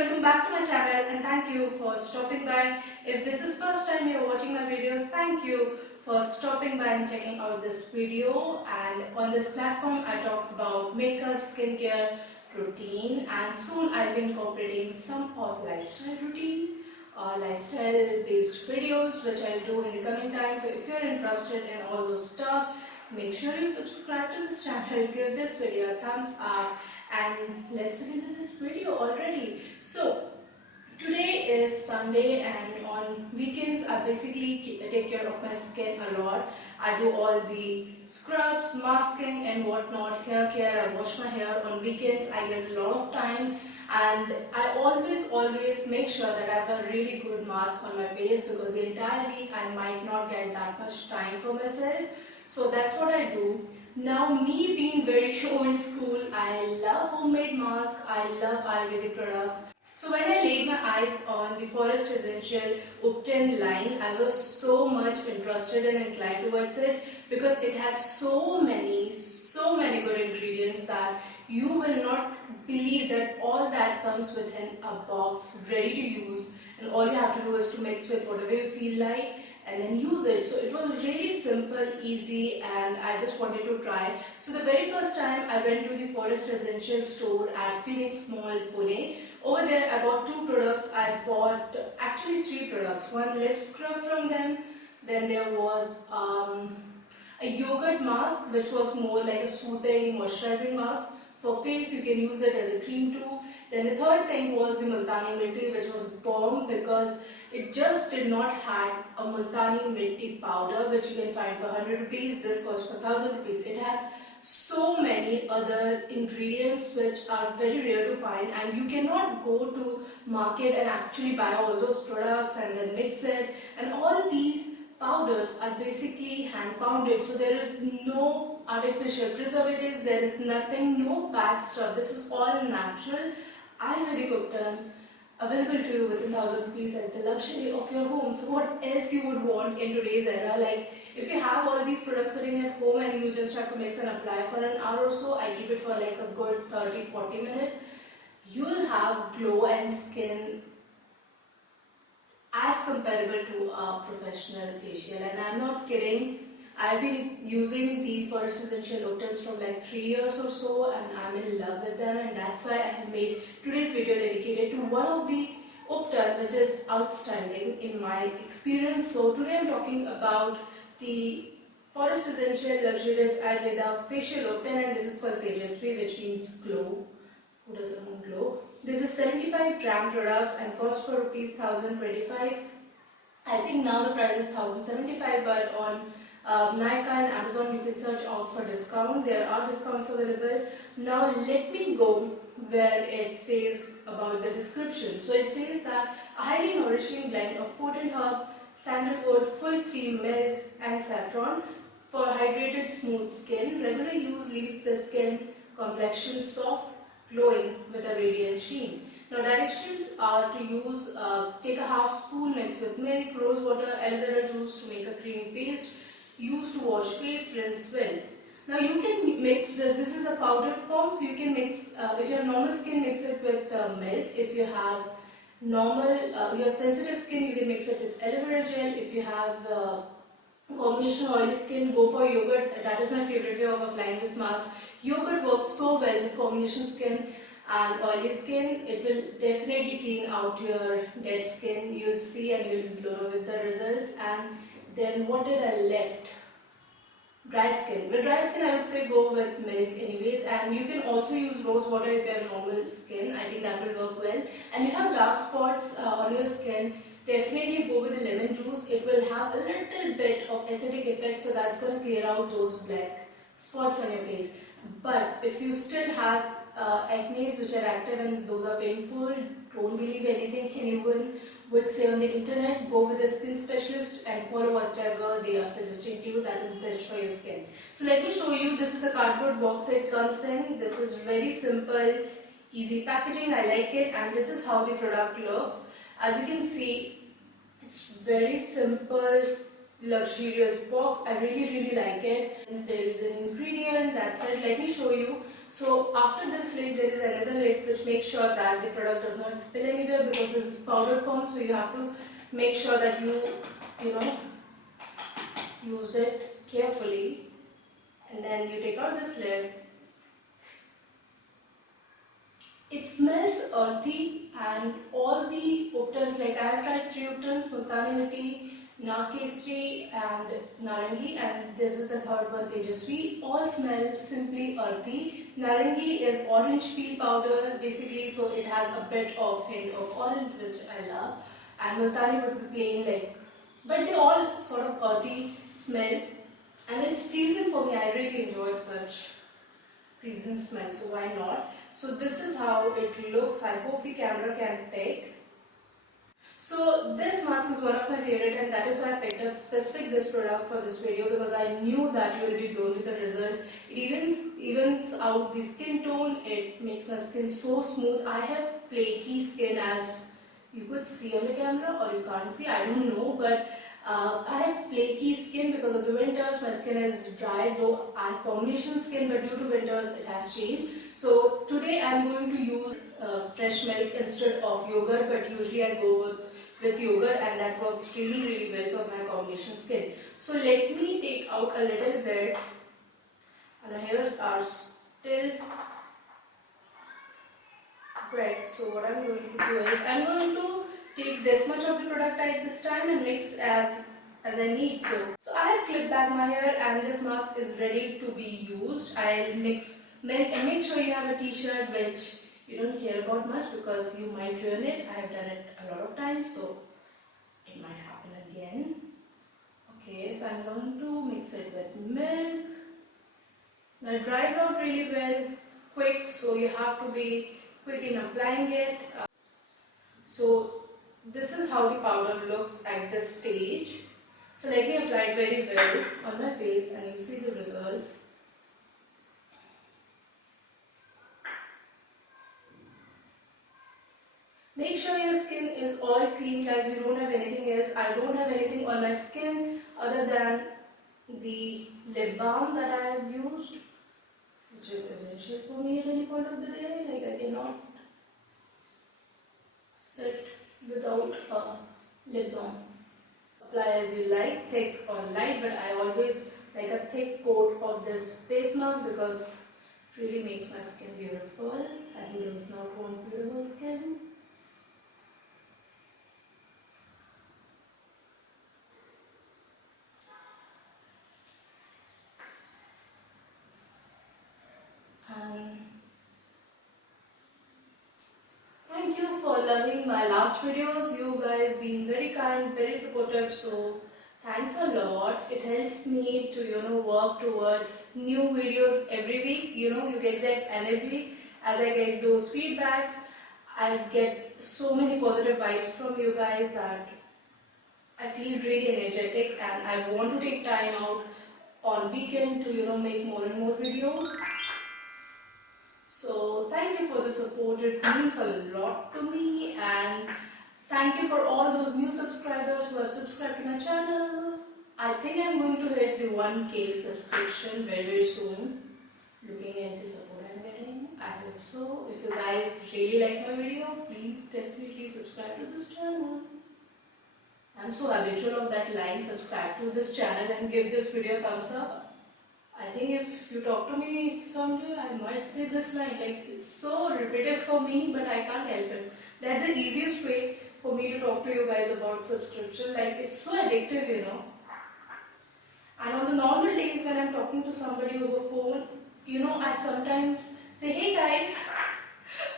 welcome back to my channel and thank you for stopping by. If this is first time you're watching my videos, thank you for stopping by and checking out this video. And on this platform I talk about makeup, skincare, routine, and soon I'll be incorporating some of lifestyle routine, lifestyle based videos which I'll do in the coming time. So if you're interested in all those stuff, make sure you subscribe to this channel, give this video a thumbs up, and let's begin with this video already. So today is Sunday and on weekends I basically take care of my skin a lot. I do all the scrubs, masking and whatnot, hair care. I wash my hair on weekends. I get a lot of time and I always make sure that I have a really good mask on my face because the entire week I might not get that much time for myself. So that's what I do. Now, me being very old school, I love homemade masks, I love Ayurvedic products. So when I laid my eyes on the Forest Essential Ubtan line, I was so much interested and inclined towards it because it has so many good ingredients that you will not believe that all that comes within a box ready to use, and all you have to do is to mix with whatever you feel like and then use it. So it was really simple, easy, and I just wanted to try. So the very first time I went to the Forest Essential store at Phoenix Mall, Pune. Over there I bought two products. I bought actually three products. One lip scrub from them, then there was a yogurt mask which was more like a soothing moisturizing mask. For face you can use it as a cream too. Then the third thing was the Multani Mint Tea, which was bomb because it just did not have a Multani Mint Tea powder which you can find for 100 rupees. This cost for 1000 rupees. It has so many other ingredients which are very rare to find, and you cannot go to market and actually buy all those products and then mix it. And all these powders are basically hand pounded, so there is no artificial preservatives, there is nothing, no bad stuff. This is all natural Ayurvedic Ubtan, available to you within 1000 rupees at the luxury of your home. So what else you would want in today's era? Like if you have all these products sitting at home and you just have to mix and apply for an hour or so, I keep it for like a good 30-40 minutes, you'll have glow and skin as comparable to a professional facial. And I'm not kidding. I've been using the Forest Essential Ubtans from like 3 years or so and I'm in love with them, and that's why I have made today's video dedicated to one of the Ubtan which is outstanding in my experience. So today I'm talking about the Forest Essential Luxurious Ayurveda Facial Ubtan, and this is called Tejasvi, which means glow. Who doesn't want glow? This is 75 gram products and cost for rupees 1025. I think now the price is 1075, but on Nykaa and Amazon you can search out for discount. There are discounts available. Now let me go where it says about the description. So it says that a highly nourishing blend of potent herb, sandalwood, full cream milk and saffron for hydrated smooth skin. Regular use leaves the skin complexion soft, glowing with a radiant sheen. Now directions are to use, take a half spoon, mix with milk, rose water, aloe vera juice to make a creamy paste. Use to wash face, rinse well. Now you can mix this is a powdered form, so you can mix, if you have normal skin, mix it with milk. If you have you have sensitive skin, you can mix it with aloe vera gel. If you have combination oily skin, go for yogurt. That is my favorite way of applying this mask. Yogurt works so well with combination skin and oily skin. It will definitely clean out your dead skin. You'll see and you'll be blown away with the results. And then what did I left? Dry skin. With dry skin I would say go with milk anyways, and you can also use rose water if you have normal skin. I think that will work well. And you have dark spots on your skin, definitely go with the lemon juice. It will have a little bit of acidic effect, so that's going to clear out those black spots on your face. But if you still have acne which are active and those are painful, don't believe anything anyone would say on the internet. Go with a skin specialist and follow whatever they are suggesting to you that is best for your skin. So let me show you. This is the cardboard box it comes in. This is very simple, easy packaging. I like it, and this is how the product looks. As you can see, it's very simple, luxurious box. I really like it. And there is an ingredient that's it. Let me show you. So after this lid there is another lid which makes sure that the product does not spill anywhere, because this is powdered form, so you have to make sure that you know use it carefully. And then you take out this lid. It smells earthy, and all the Ubtans, like I have tried 3 Ubtans, Multani Mitti, Nakesri and Narangi, and this is the third one, Tejasvi. All smell simply earthy. Narangi is orange peel powder basically, so it has a bit of hint of orange, which I love. And Multani would be plain, like, but they all sort of earthy smell, and it's pleasing for me. I really enjoy such pleasant smell, so why not? So this is how it looks. I hope the camera can pick. So this mask is one of my favorite, and that is why I picked up specific this product for this video, because I knew that you will be blown with the results. It evens out the skin tone. It makes my skin so smooth. I have flaky skin, as you could see on the camera, or you can't see, I don't know, but I have flaky skin because of the winters. My skin is dry, though I have combination skin, but due to winters it has changed. So today I am going to use fresh milk instead of yogurt, but usually I go with yogurt, and that works really well for my combination skin. So let me take out a little bit, and my hairs are still wet. So what I'm going to do is I'm going to take this much of the product at this time and mix as I need. So I have clipped back my hair, and this mask is ready to be used. I'll mix milk, and make sure you have a t-shirt which you don't care about much, because you might ruin it. I have done it a lot of times, so it might happen again. Okay, so I'm going to mix it with milk. Now it dries out really well, quick, so you have to be quick in applying it. So this is how the powder looks at this stage. So let me apply it very well on my face, and you'll see the results. Make sure your skin is all clean, guys. You don't have anything else. I don't have anything on my skin other than the lip balm that I have used, which is essential for me at any point of the day. Like, I cannot sit without a lip balm. Apply as you like, thick or light, but I always like a thick coat of this face mask, because it really makes my skin beautiful, and who does not want beautiful skin? Thank you for loving my last videos. You guys being very kind, very supportive, so thanks a lot. It helps me to work towards new videos every week. You get that energy as I get those feedbacks. I get so many positive vibes from you guys that I feel really energetic, and I want to take time out on weekend to make more and more videos. So thank you for the support. It means a lot to me, and thank you for all those new subscribers who have subscribed to my channel. I think I'm going to hit the 1K subscription very soon. Looking at the support I'm getting, I hope so. If you guys really like my video, please definitely subscribe to this channel. I'm so habitual of that line, subscribe to this channel and give this video a thumbs up. I think if you talk to me someday, I might say this line. Like, it's so repetitive for me, but I can't help it. That's the easiest way for me to talk to you guys about subscription. Like, it's so addictive. And on the normal days when I'm talking to somebody over phone, I sometimes say, hey guys,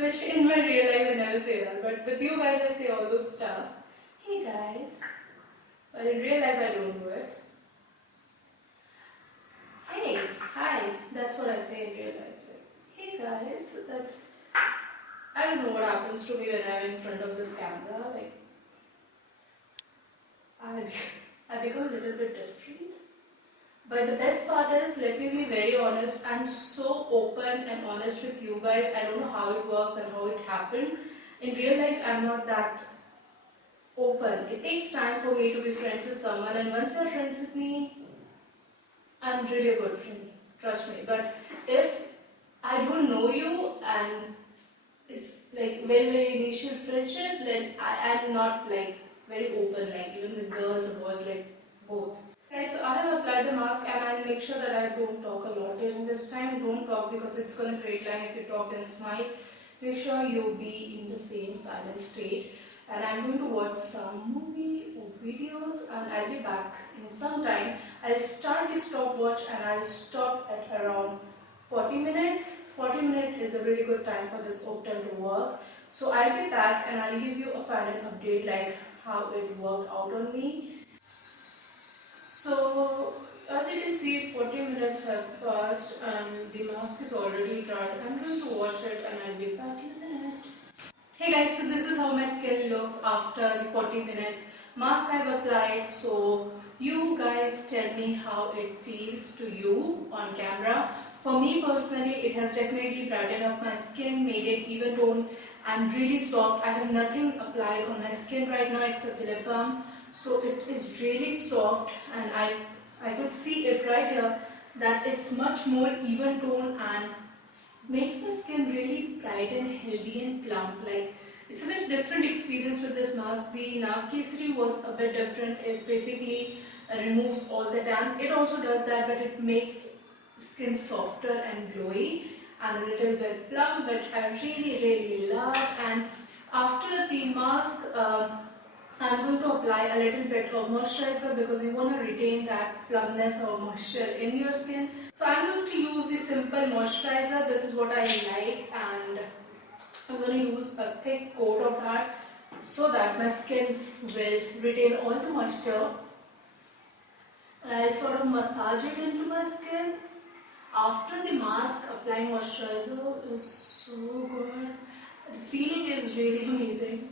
which in my real life I never say that. But with you guys, I say all those stuff. Hey guys. But in real life, I don't do it. Hey, hi. That's what I say in real life. Like, hey guys. I don't know what happens to me when I'm in front of this camera. Like, I become a little bit different. But the best part is, let me be very honest, I'm so open and honest with you guys. I don't know how it works and how it happened. In real life, I'm not that open. It takes time for me to be friends with someone, and once you're friends with me, I'm really a good friend, trust me. But if I don't know you and it's like very initial friendship, then I am not like very open, like even with girls or boys, like both. Guys, so I have applied the mask and I'll make sure that I don't talk a lot during this time. Don't talk because it's going to create line if you talk and smile. Make sure you be in the same silent state. And I'm going to watch some movie or videos and I'll be back in some time. I'll start the stopwatch and I'll stop at around 40 minutes. 40 minutes is a really good time for this Ubtan to work. So I'll be back and I'll give you a final update like how it worked out on me. So as you can see, 40 minutes have passed and the mask is already dried. I'm going to wash it and I'll be back in a minute. Hey guys, so this is how my skin looks after the 40 minutes mask I've applied. So you guys tell me how it feels to you on camera. For me personally, it has definitely brightened up my skin, made it even tone and really soft. I have nothing applied on my skin right now except the lip balm. So it is really soft and I could see it right here that it's much more even tone and makes my skin really bright and healthy and plump. Like it's a bit different experience with this mask. The Nykaa was a bit different. It basically removes all the tan. It also does that, but it makes skin softer and glowy and a little bit plump, which I really love. And after the mask, I'm going to apply a little bit of moisturizer because you want to retain that plumpness or moisture in your skin. So I'm going to use the simple moisturizer. This is what I like and I'm going to use a thick coat of that so that my skin will retain all the moisture. And I'll sort of massage it into my skin. After the mask, applying moisturizer is so good. The feeling is really amazing.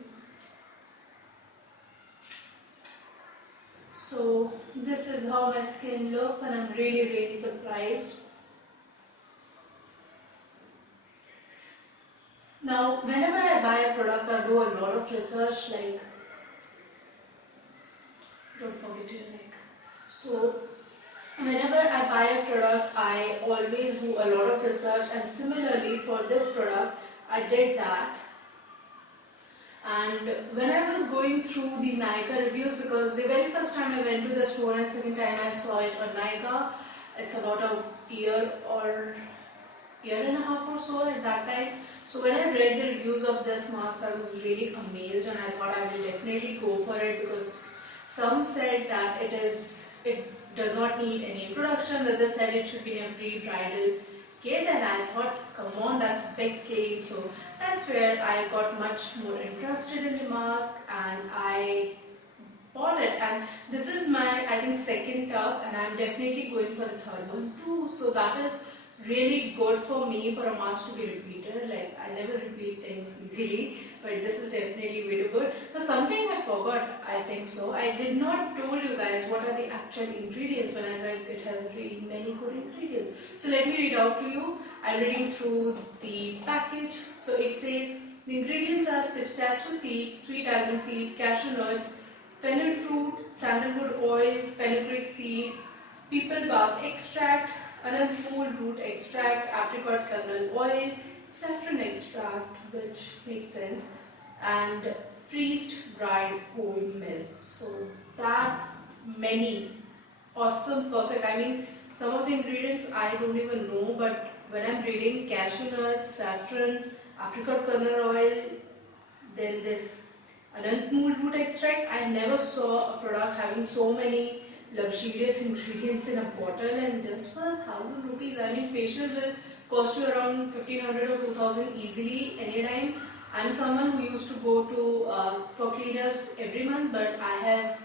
So this is how my skin looks and I'm really surprised. Now whenever I buy a product I do a lot of research, like don't forget your neck. So whenever I buy a product I always do a lot of research and similarly for this product I did that. And when I was going through the Nykaa reviews, because the very first time I went to the store and second time I saw it on Nykaa, it's about a year and a half or so at that time. So when I read the reviews of this mask, I was really amazed and I thought I will definitely go for it because some said that it does not need any introduction, others said it should be in a pre-bridal kit, and I thought, come on, that's a big claim. So that's where I got much more interested in the mask and I bought it. And this is my, I think, second tub and I'm definitely going for the third one too. So that is really good for me for a mask to be repeated. Like I never repeat things easily, but this is definitely way too good. Now something I forgot, I think so. I did not told you guys what are the actual ingredients when I said it has really many good ingredients. So let me read out to you. I'm reading through the package. So it says the ingredients are pistachio seed, sweet almond seed, cashew nuts, fennel fruit, sandalwood oil, fenugreek seed, people bark extract, anandpur root extract, apricot kernel oil, saffron extract, which makes sense, and freezed dried whole milk. So that many awesome, perfect. I mean, some of the ingredients I don't even know, but when I'm reading cashew nuts, saffron, apricot kernel oil, then this anandpur root extract, I never saw a product having so many luxurious ingredients in a bottle, and just for 1,000 rupees. I mean, facial will cost you around 1,500 or 2,000 easily anytime. I'm someone who used to go to for cleanups every month, but I have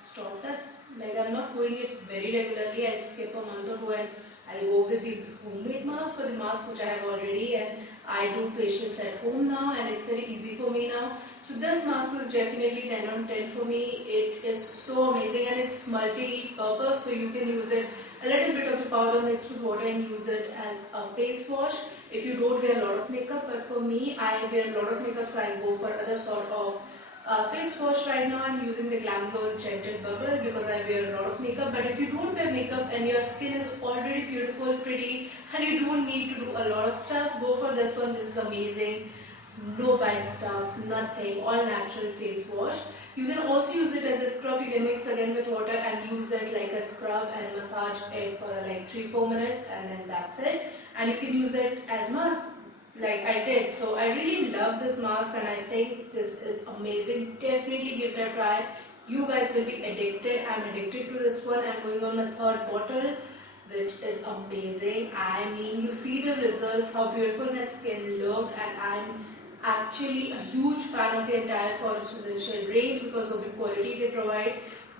stopped that. Like I'm not doing it very regularly. I'll skip a month or two and I'll go with the homemade mask or the mask which I have already, and I do facials at home now and it's very easy for me now. So this mask is definitely 10 on 10 for me. It is so amazing and it's multi-purpose, so you can use it a little bit of the powder mixed with water and use it as a face wash if you don't wear a lot of makeup. But for me, I wear a lot of makeup, so I go for other sort of face wash. Right now I'm using the Glam Glow Gentle Bubble because I wear a lot of makeup. But if you don't wear makeup and your skin is already beautiful, pretty, and you don't need to do a lot of stuff, go for this one. This is amazing. No bite stuff, nothing, all natural face wash. You can also use it as a scrub. You can mix again with water and use it like a scrub and massage it for like 3-4 minutes, and then that's it. And you can use it as mask like I did. So I really love this mask and I think this is amazing. Definitely give it a try. You guys will be addicted. I'm addicted to this one. I'm going on my 3rd bottle, which is amazing. I mean, you see the results, how beautiful my skin looked, and I'm actually a huge fan of the entire Forest Essential range because of the quality they provide.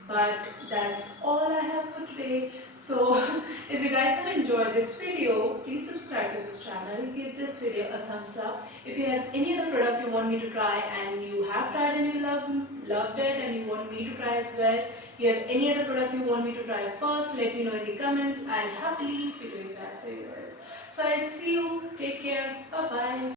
But that's all I have for today. So if you guys have enjoyed this video, please subscribe to this channel, give this video a thumbs up. If you have any other product you want me to try and you have tried and you loved it and you want me to try as well, you have any other product you want me to try first, let me know in the comments. I'll happily be doing that for you guys. So I'll see you. Take care. Bye bye.